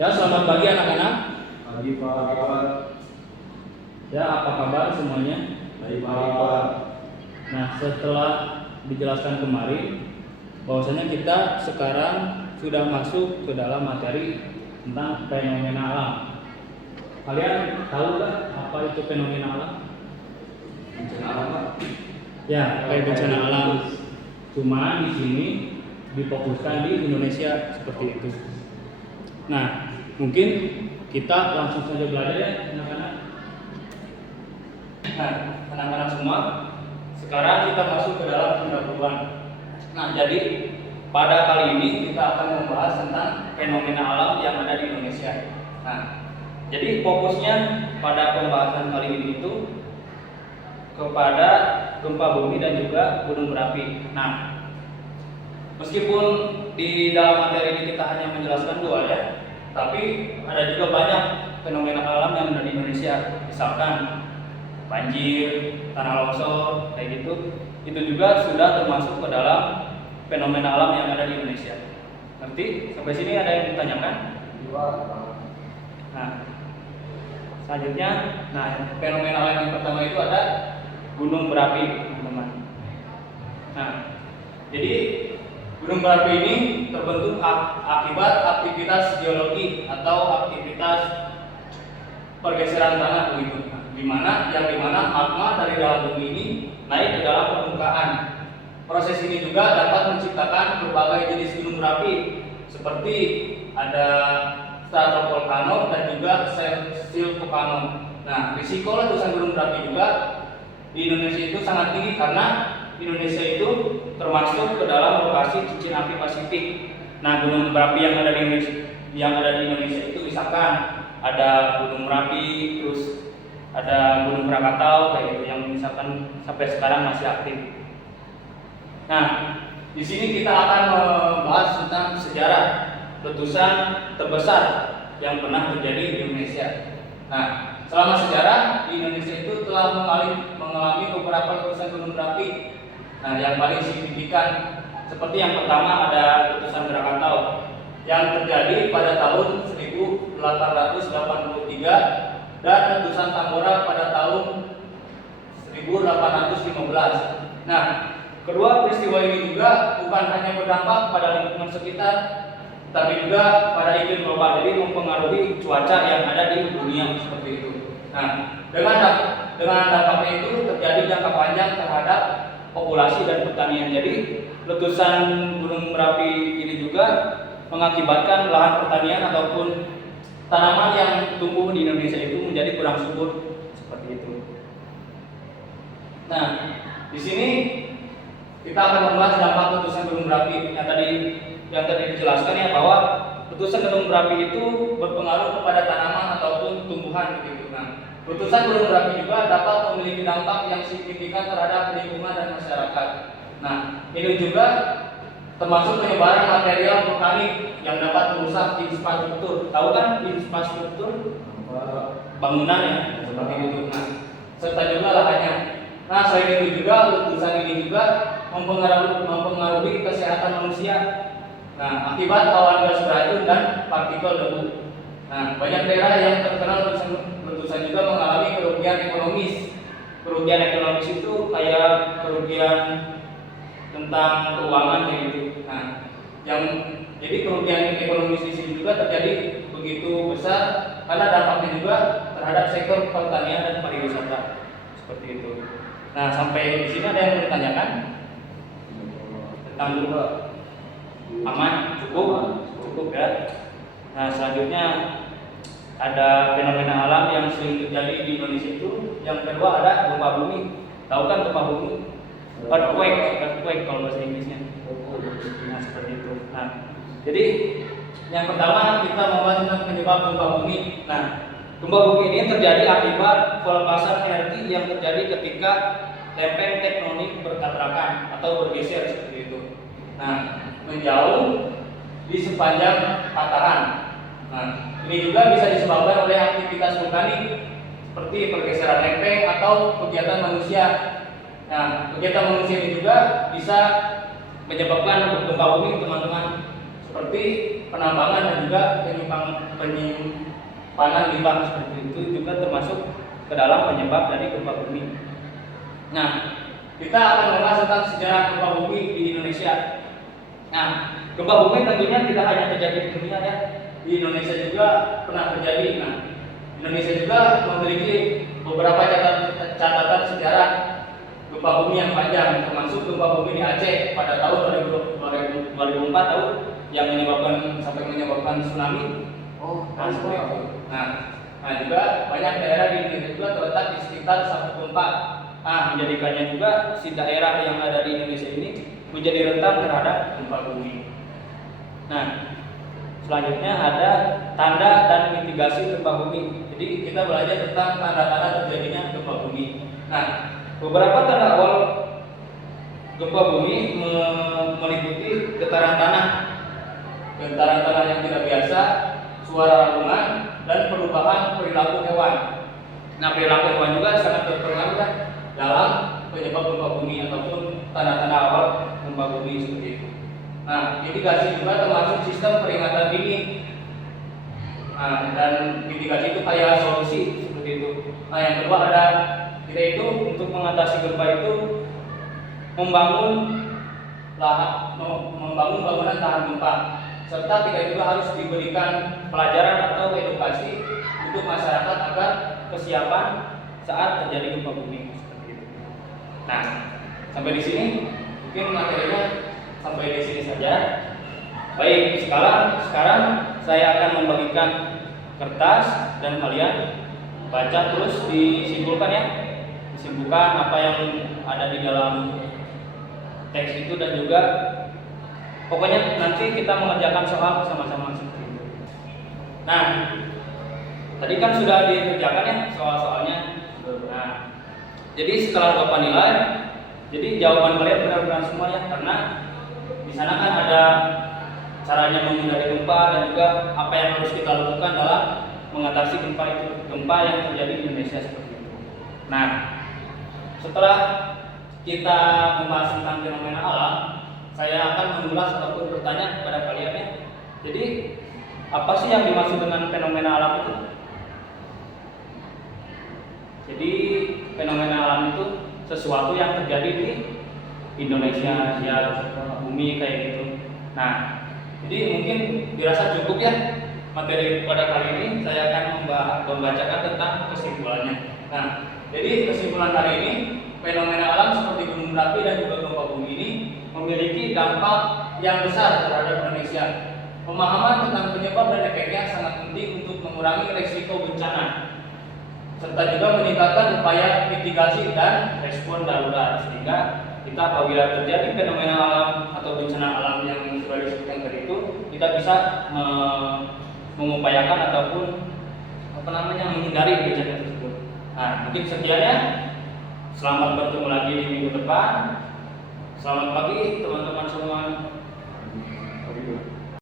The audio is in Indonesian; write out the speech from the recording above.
Ya, selamat pagi anak-anak. Pagi Pak. Ya, apa kabar semuanya? Baik Pak. Nah, setelah dijelaskan kemarin bahwasanya kita sekarang sudah masuk ke dalam materi tentang fenomena alam. Kalian tahu nggak apa itu fenomena alam? Bencana alam Pak. Ya, kayak bencana alam. Cuma di sini difokuskan di Indonesia seperti itu. Nah, mungkin kita langsung saja belajar ya, anak-anak. Nah, anak-anak semua, sekarang kita masuk ke dalam pendahuluan. Nah, jadi pada kali ini kita akan membahas tentang fenomena alam yang ada di Indonesia. Nah, jadi fokusnya pada pembahasan kali ini itu kepada gempa bumi dan juga gunung berapi. Nah, meskipun di dalam materi ini kita hanya menjelaskan dua ya, tapi ada juga banyak fenomena alam yang ada di Indonesia. Misalkan banjir, tanah longsor, kayak gitu. Itu juga sudah termasuk ke dalam fenomena alam yang ada di Indonesia. Ngerti? Sampai sini ada yang ditanyakan? Nah, selanjutnya, fenomena alam yang pertama itu ada gunung berapi, teman-teman. Nah, jadi gunung berapi ini terbentuk akibat aktivitas geologi atau aktivitas pergeseran tanah begitu. Dimana magma dari dalam bumi ini naik ke dalam permukaan. Proses ini juga dapat menciptakan berbagai jenis gunung berapi seperti ada stratovolcano dan juga silvocano. Nah, risiko letusan gunung berapi juga di Indonesia itu sangat tinggi karena Indonesia itu termasuk ke dalam lokasi cincin api Pasifik. Nah, gunung berapi yang ada di Indonesia itu misalkan ada Gunung Merapi, terus ada Gunung Krakatau kayak gitu yang misalkan sampai sekarang masih aktif. Nah, di sini kita akan membahas tentang sejarah letusan terbesar yang pernah terjadi di Indonesia. Nah, selama sejarah di Indonesia itu telah mengalami beberapa letusan gunung berapi. Nah, yang paling signifikan seperti yang pertama ada letusan Krakatau yang terjadi pada tahun 1883 dan letusan Tambora pada tahun 1815. Nah, kedua peristiwa ini juga bukan hanya berdampak pada lingkungan sekitar, tapi juga pada iklim global, jadi mempengaruhi cuaca yang ada di dunia seperti itu. Nah, dengan dampaknya itu terjadi jangka panjang terhadap populasi dan pertanian. Jadi letusan gunung berapi ini juga mengakibatkan lahan pertanian ataupun tanaman yang tumbuh di Indonesia itu menjadi kurang subur seperti itu. Nah, di sini kita akan membahas dampak letusan gunung berapi yang tadi dijelaskan ya, bahwa letusan gunung berapi itu berpengaruh kepada tanaman ataupun tumbuhan begitu. Nah, letusan gunung berapi juga dapat memiliki dampak yang signifikan terhadap lingkungan dan masyarakat. Nah, ini juga termasuk penyebaran material vulkanik yang dapat merusak infrastruktur. Tahu kan infrastruktur bangunan ya, seperti itu. Nah, serta juga lahannya. Nah, selain itu juga letusan ini juga mempengaruhi kesehatan manusia. Nah, akibat awan gas beracun dan partikel debu. Nah, banyak daerah yang terkena letusan juga mengalami kerugian ekonomis. Kerugian ekonomis itu kayak kerugian tentang keuangan kayak gitu. Nah, jadi kerugian ekonomis di sini juga terjadi begitu besar karena dampaknya juga terhadap sektor pertanian dan pariwisata seperti itu. Nah, sampai di sini ada yang mau ditanyakan tentang dulu? Aman? Cukup ya. Nah, selanjutnya ada fenomena alam yang sering terjadi di Indonesia itu. Yang kedua ada gempa bumi. Tahu kan gempa bumi? Earthquake kalau bahasa Inggrisnya. Nah, seperti itu. Nah, jadi yang pertama kita membahas tentang penyebab gempa bumi. Nah, gempa bumi ini terjadi akibat pelepasan energi yang terjadi ketika lempeng tektonik bertabrakan atau bergeser seperti itu. Nah, menjauh di sepanjang patahan. Nah, ini juga bisa disebabkan oleh aktivitas vulkanik seperti pergeseran lempeng atau kegiatan manusia. Nah, kegiatan manusia ini juga bisa menyebabkan gempa bumi, teman-teman. seperti penambangan dan juga penyimpanan limbah seperti itu juga termasuk ke dalam penyebab dari gempa bumi. Nah, kita akan membahas tentang sejarah gempa bumi di Indonesia. Nah, gempa bumi tentunya tidak hanya terjadi di dunia ya. Di Indonesia juga pernah terjadi. Nah, Indonesia juga memiliki beberapa catatan sejarah gempa bumi yang panjang, termasuk gempa bumi di Aceh pada tahun 2004 tahun yang menyebabkan tsunami. Nah, seperti itu. Nah, juga banyak daerah di Indonesia juga terletak di sekitar satu gempa. Menjadikannya juga si daerah yang ada di Indonesia ini menjadi rentan terhadap gempa bumi. Nah, selanjutnya ada tanda dan mitigasi gempa bumi. Jadi kita belajar tentang tanda-tanda terjadinya gempa bumi. Nah, beberapa tanda awal gempa bumi meliputi getaran tanah yang tidak biasa, suara raungan, dan perubahan perilaku hewan. Nah, perilaku hewan juga sangat berpengaruh dalam penyebab gempa bumi ataupun tanda-tanda awal gempa bumi seperti itu. Nah, mitigasi juga termasuk sistem peringatan dini. Dan mitigasi itu kayak solusi seperti itu. Nah, yang kedua ada kita itu untuk mengatasi gempa itu membangun bangunan tahan gempa, serta kita juga harus diberikan pelajaran atau edukasi untuk masyarakat agar kesiapan saat terjadi gempa bumi seperti itu. Nah, sampai di sini mungkin materinya sampai di sini saja. Baik, sekarang saya akan membagikan kertas dan kalian baca terus disimpulkan ya. Disimpulkan apa yang ada di dalam teks itu dan juga pokoknya nanti kita mengerjakan soal bersama-sama seperti itu. Nah, tadi kan sudah dikerjakan ya soal-soalnya. Nah, jadi setelah Bapak nilai, jadi jawaban kalian benar-benar semua ya, karena di sana kan ada caranya menghindari gempa dan juga apa yang harus kita lakukan dalam mengatasi gempa yang terjadi di Indonesia seperti itu. Nah, setelah kita membahas tentang fenomena alam, saya akan mengulas ataupun bertanya kepada kalian ya. Jadi, apa sih yang dimaksud dengan fenomena alam itu? Jadi, fenomena alam itu sesuatu yang terjadi di Indonesia, ya bumi kayak gitu. Nah, jadi mungkin dirasa cukup ya materi pada kali ini. Saya akan membacakan tentang kesimpulannya. Nah, jadi kesimpulan kali ini, fenomena alam seperti gunung berapi dan juga gempa bumi ini memiliki dampak yang besar terhadap Indonesia. Pemahaman tentang penyebab dan efeknya sangat penting untuk mengurangi risiko bencana, serta juga meningkatkan upaya mitigasi dan respon darurat, sehingga kita apabila terjadi fenomena alam atau bencana alam yang sudah disebutkan tadi itu, kita bisa mengupayakan ataupun menghindari bencana tersebut. Nah, mungkin sekian ya. Selamat bertemu lagi di minggu depan. Selamat pagi teman-teman semua.